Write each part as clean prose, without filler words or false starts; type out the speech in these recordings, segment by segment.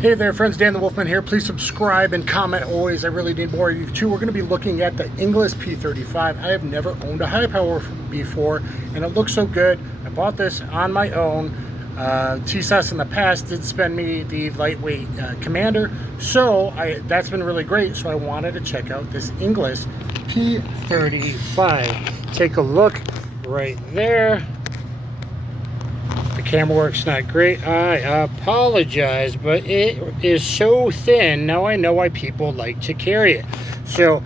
Hey there friends, Dan the Wolfman here. Please subscribe and comment always. I really need more of you too. We're going to be looking at the INGLIS P35. I have never owned a Hi-Power before and it looks so good. I bought this on my own. SAS in the past did spend me the lightweight Commander, so that's been really great. So I wanted to check out this INGLIS P35. Take a look right there. The camera work's not great. I apologize, but it is so thin. Now I know why people like to carry it. So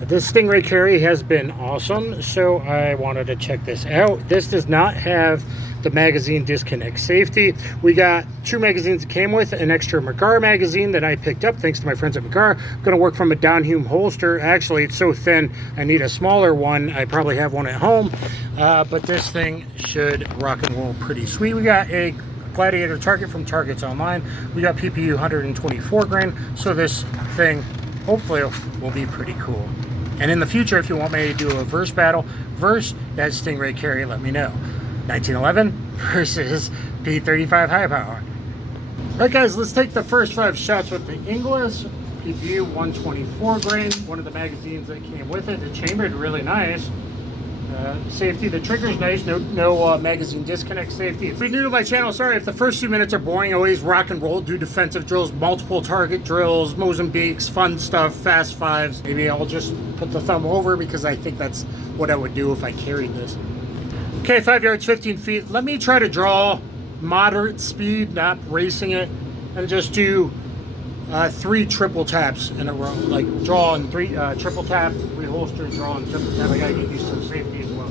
this Stingray carry has been awesome, so I wanted to check this out. This does not have the magazine disconnect safety. We got two magazines it came with, an extra McGar magazine that I picked up thanks to my friends at McGar. Gonna work from a downhome holster. Actually, it's so thin I need a smaller one. I probably have one at home, but this thing should rock and roll pretty sweet. We got a Gladiator target from Targets Online. We got PPU 124 grain, so this thing hopefully will be pretty cool. And in the future, if you want me to do a verse battle versus that Stingray carry, let me know. 1911 versus P35 Hi-Power. Alright guys, let's take the first 5 shots with the INGLIS PPU 124 grain, one of the magazines that came with it. The chambered really nice. Safety, the trigger's nice, no magazine disconnect safety. If you're new to my channel, sorry if the first few minutes are boring. I always rock and roll, do defensive drills, multiple target drills, Mozambiques, fun stuff, fast fives. Maybe I'll just put the thumb over because I think that's what I would do if I carried this. Okay, 5 yards, 15 feet. Let me try to draw moderate speed, not racing it, and just do 3 triple taps in a row. Like draw and 3 triple tap, reholster, draw and triple tap. I gotta get used to the safety as well.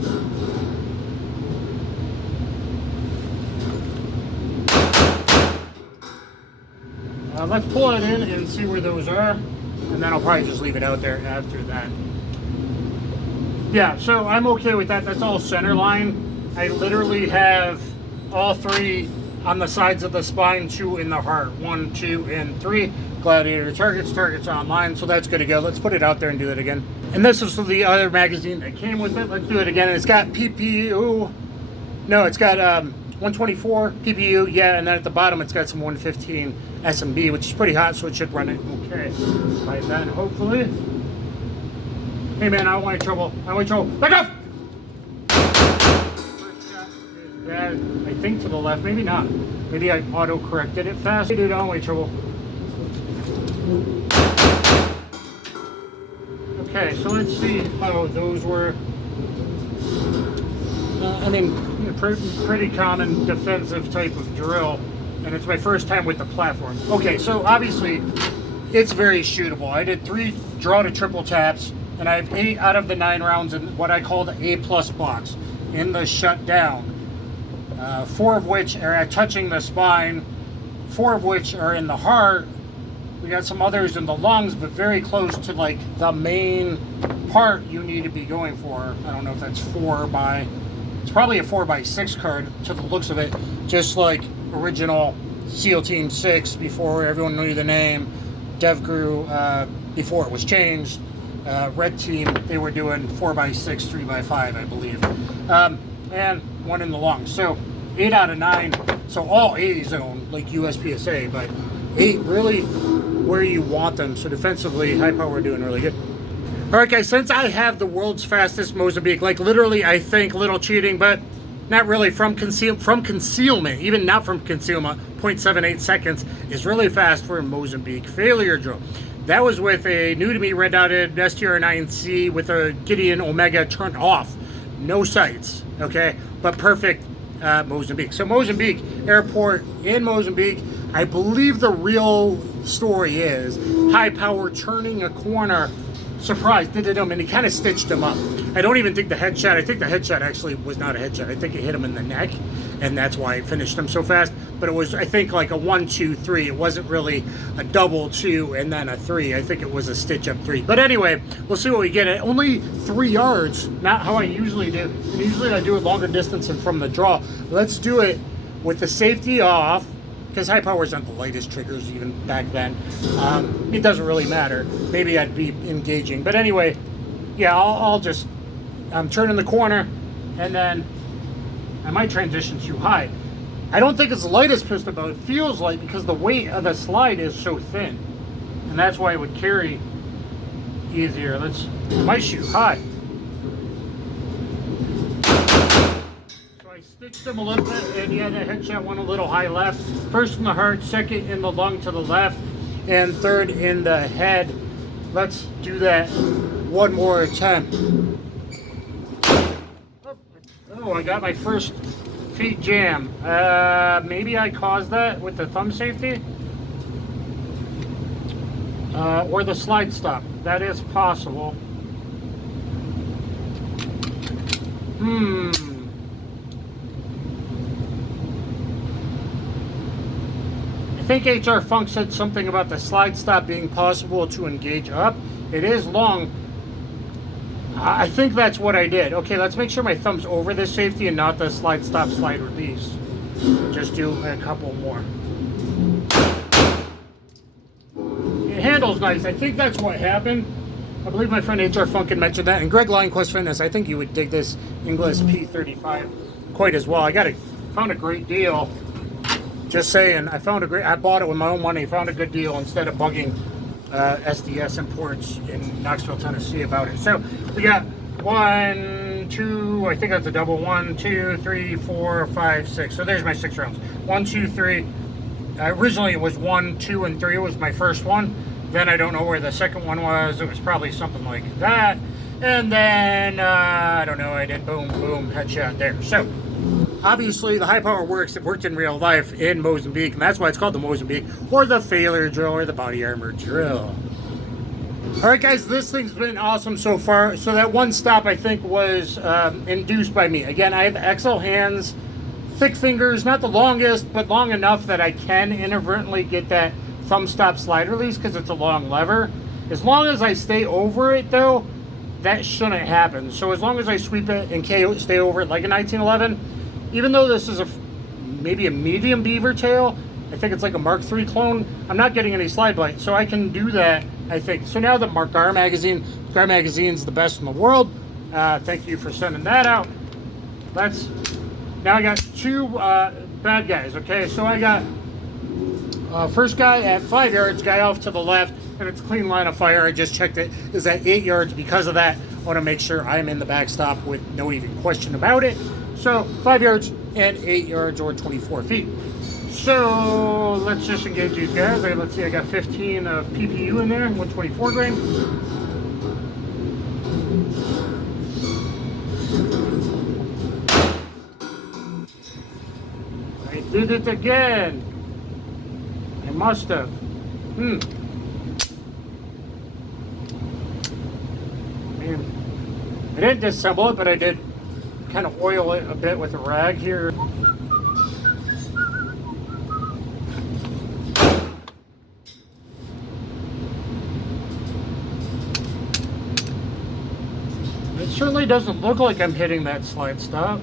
Let's pull it in and see where those are, and then I'll probably just leave it out there after that. Yeah, so I'm okay with that. That's all center line. I literally have all 3 on the sides of the spine, 2 in the heart. 1, 2, and 3. Gladiator targets online, so that's good to go. Let's put it out there and do it again. And this is the other magazine that came with it. Let's do it again. It's got PPU. No, it's got 124 PPU, yeah, and then at the bottom it's got some 115 SMB, which is pretty hot, so it should run it okay. Like that, hopefully. Hey man, I don't want any trouble. I don't want any trouble. Back off! First shot is bad. I think to the left, maybe not. Maybe I auto-corrected it fast. Hey dude, I don't want any trouble. Okay, so let's see how those were. I mean, pretty common defensive type of drill, and it's my first time with the platform. Okay, so obviously it's very shootable. I did 3 draw to triple taps, and I have 8 out of the 9 rounds in what I call the A+ box in the shutdown. 4 of which are touching the spine, 4 of which are in the heart. We got some others in the lungs, but very close to like the main part you need to be going for. I don't know if that's 4 by, it's probably a 4x6 card to the looks of it, just like original SEAL Team 6 before everyone knew the name, DevGru before it was changed. Red Team, they were doing 4x6, 3x5, I believe, and 1 in the lungs. So 8 out of 9, so all A zone, like USPSA, but 8 really where you want them. So defensively, Hi-Power doing really good. All right, guys, since I have the world's fastest Mozambique, like literally, I think, little cheating, but not really, from concealment, even not from concealment, 0.78 seconds is really fast for a Mozambique failure drill. That was with a new to me red dotted STR9C with a Gideon Omega turned off. No sights, okay? But perfect Mozambique. So Mozambique, airport in Mozambique, I believe the real story is Hi-Power turning a corner, surprise, did him, and he kind of stitched him up. I don't even think the headshot, I think the headshot actually was not a headshot. I think it hit him in the neck, and that's why it finished him so fast. But it was, I think, like a 1, 2, 3. It wasn't really a double 2 and then a 3. I think it was a stitch up 3. But anyway, we'll see what we get. At only 3 yards, not how I usually do. Usually I do it longer distance and from the draw. Let's do it with the safety off, because Hi-Power's not the lightest triggers even back then. It doesn't really matter. Maybe I'd be engaging. But anyway, yeah, I'll just, I'm turning the corner, and then I might transition too high. I don't think it's light as piston, but it feels light because the weight of the slide is so thin. And that's why it would carry easier. Might shoot high. So I stitched them a little bit, and yeah, that headshot went a little high left. First in the heart, second in the lung to the left, and third in the head. Let's do that one more attempt. Oh, I got my first feet jam. Maybe I caused that with the thumb safety? Or the slide stop. That is possible. I think hrfunk said something about the slide stop being possible to engage up. It is long. I think that's what I did. Okay, let's make sure my thumb's over the safety and not the slide stop, slide release. Just do a couple more. It handles nice. I think that's what happened. I believe my friend hrfunk had mentioned that. And Greg Lionquest Fitness, I think you would dig this INGLIS P35 quite as well. Found a great deal. Just saying, I bought it with my own money. Found a good deal instead of bugging SDS Imports in Knoxville, Tennessee about it. So we got 1, 2, I think that's a double. 1, 2, 3, 4, 5, 6. So there's my 6 rounds. 1, 2, 3. Originally it was 1, 2, and 3 was my first one. Then I don't know where the second one was. It was probably something like that. And then, I don't know, I did boom, boom, headshot there. So, obviously the Hi-Power works. It worked in real life in Mozambique, and that's why it's called the Mozambique, or the failure drill, or the body armor drill. Alright guys, this thing's been awesome so far. So that one stop I think was induced by me. Again, I have XL hands, thick fingers, not the longest, but long enough that I can inadvertently get that thumb stop slide release because it's a long lever. As long as I stay over it though, that shouldn't happen. So as long as I sweep it and stay over it like a 1911, even though this is maybe a medium beaver tail, I think it's like a Mark III clone, I'm not getting any slide bite. So I can do that, I think. So now the Gar magazine's the best in the world. Thank you for sending that out. Now I got 2 bad guys, okay? So I got first guy at 5 yards, guy off to the left, and it's clean line of fire. I just checked it. Is at 8 yards. Because of that, I want to make sure I'm in the backstop with no even question about it. So 5 yards and 8 yards, or 24 feet. So let's just engage these guys. Let's see, I got 15 of PPU in there, 124 grain. I did it again. I must have. Man. I didn't disassemble it, but I did kind of oil it a bit with a rag here. It certainly doesn't look like I'm hitting that slide stop.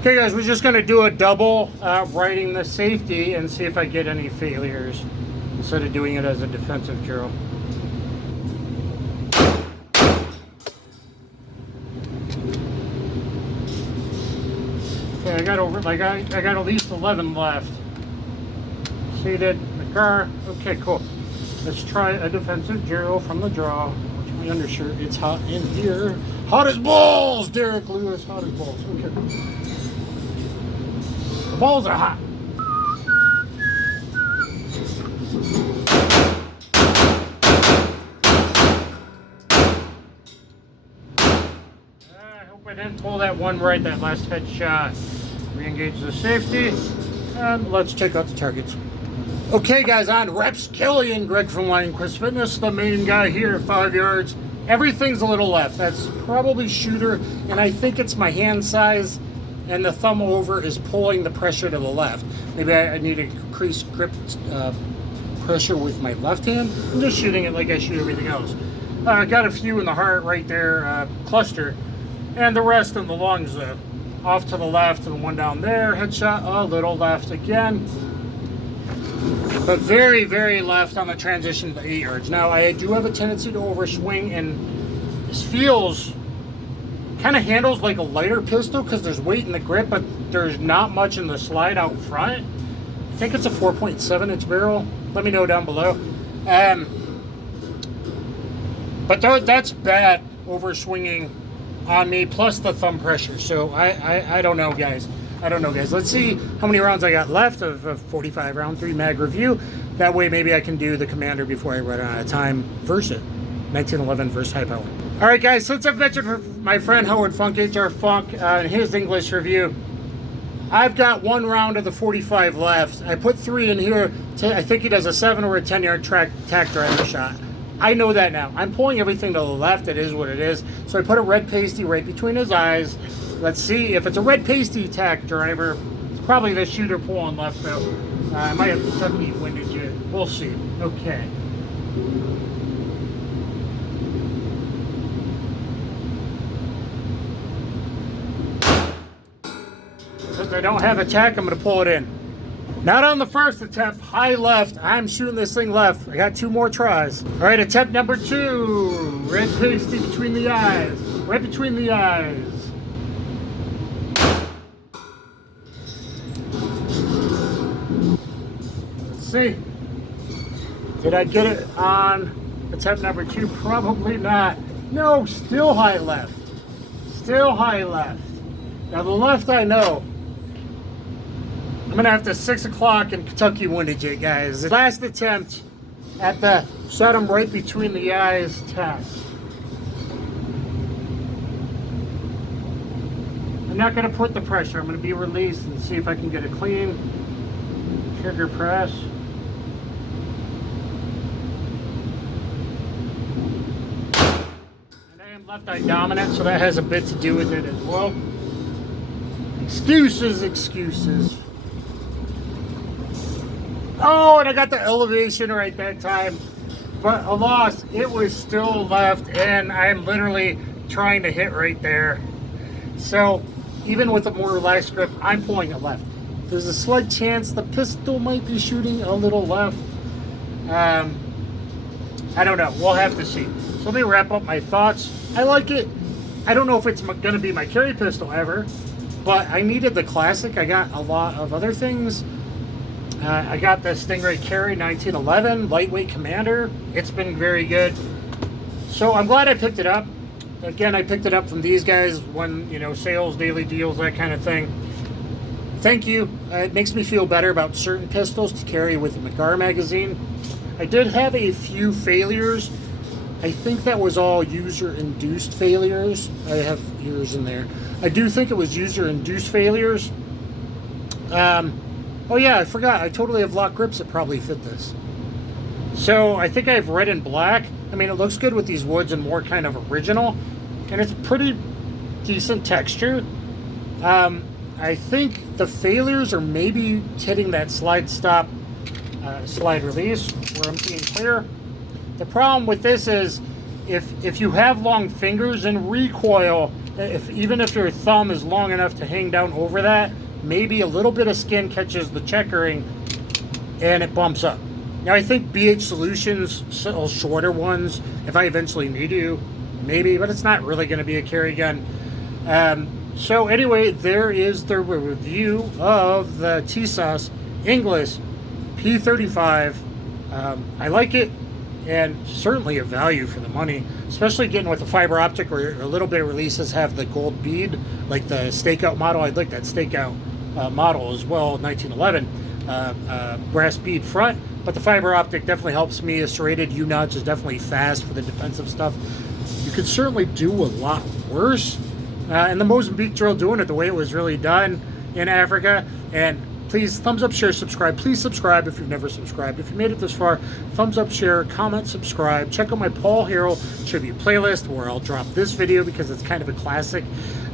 Okay guys, we're just going to do a double riding the safety and see if I get any failures instead of doing it as a defensive drill. Okay, I got at least 11 left. Seated in the car. Okay, cool. Let's try a defensive drill from the draw. Watch my undershirt. It's hot in here. Hot as balls, Derek Lewis. Hot as balls. Okay. Balls are hot. I hope I didn't pull that one right, that last headshot. Re-engage the safety, and let's check out the targets. Okay guys, on reps, Colion, Greg from Lionquest Fitness, the main guy here at 5 yards. Everything's a little left. That's probably shooter, and I think it's my hand size. And the thumb over is pulling the pressure to the left. Maybe I need to increase grip pressure with my left hand. I'm just shooting it like I shoot everything else. Got a few in the heart right there, cluster. And the rest in the lungs, off to the left and one down there. Headshot, a little left again. but very, very left on the transition to 8 yards. Now, I do have a tendency to overswing, and this feels, kind of handles like a lighter pistol because there's weight in the grip, but there's not much in the slide out front. I think it's a 4.7 inch barrel. Let me know down below. But that's bad overswinging on me, plus the thumb pressure. So I don't know, guys. I don't know, guys. Let's see how many rounds I got left of a 45 round 3 mag review. That way maybe I can do the Commander before I run out of time versus 1911 versus Hi-Power. All right, guys, since I've mentioned my friend hrfunk, hrfunk, his English review, I've got 1 round of the 45 left. I put 3 in here. I think he does a 7 or a 10 yard tack driver shot. I know that now. I'm pulling everything to the left. It is what it is. So I put a red pasty right between his eyes. Let's see if it's a red pasty tack driver. It's probably the shooter pulling left though. I might have Kentucky windage it. We'll see. Okay. Since I don't have a tack, I'm going to pull it in. Not on the first attempt, high left. I'm shooting this thing left. I got 2 more tries. All right, attempt number 2. Red pasty between the eyes. Right between the eyes. Let's see. Did I get it on attempt number 2? Probably not. No, still high left. Still high left. Now the left I know. I'm going to have to 6 o'clock in Kentucky windage it, guys. Last attempt at the shot him right between the eyes test. I'm not going to put the pressure. I'm going to be released and see if I can get a clean trigger press. And I am left eye dominant, so that has a bit to do with it as well. Excuses, excuses. Oh, and I got the elevation right that time. But alas, it was still left, and I'm literally trying to hit right there. So, even with a more relaxed grip, I'm pulling it left. There's a slight chance the pistol might be shooting a little left. I don't know. We'll have to see. So let me wrap up my thoughts. I like it. I don't know if it's going to be my carry pistol ever, but I needed the Classic. I got a lot of other things. I got the Stingray Carry 1911 lightweight Commander. It's been very good. So I'm glad I picked it up. Again, I picked it up from these guys when, you know, sales, daily deals, that kind of thing. Thank you. It makes me feel better about certain pistols to carry with the McGar magazine. I did have a few failures. I think that was all user-induced failures. I have yours in there. I do think it was user-induced failures. Oh yeah, I forgot. I totally have lock grips that probably fit this. So I think I have red and black. I mean, it looks good with these woods and more kind of original. And it's pretty decent texture. I think the failures are maybe hitting that slide stop, slide release, where I'm being clear. The problem with this is if you have long fingers and recoil, even if your thumb is long enough to hang down over that, maybe a little bit of skin catches the checkering and it bumps up. Now I think BH Solutions sell shorter ones if I eventually need to, maybe, but it's not really going to be a carry gun. So anyway, there is the review of the SAS INGLIS P35. I like it, and certainly a value for the money, especially getting with the fiber optic where a little bit of releases have the gold bead, like the stakeout model. I'd like that stakeout model as well, 1911, brass bead front, but the fiber optic definitely helps me. A serrated U-notch is definitely fast for the defensive stuff. You could certainly do a lot worse. And the Mozambique drill doing it the way it was really done in Africa. And please, thumbs up, share, subscribe. Please subscribe if you've never subscribed. If you made it this far, thumbs up, share, comment, subscribe. Check out my Paul Harrell tribute playlist where I'll drop this video because it's kind of a classic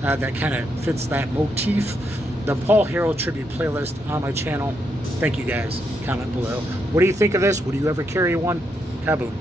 that kind of fits that motif. The Paul Harrell tribute playlist on my channel. Thank you guys. Comment below. What do you think of this? Would you ever carry one? Kaboom.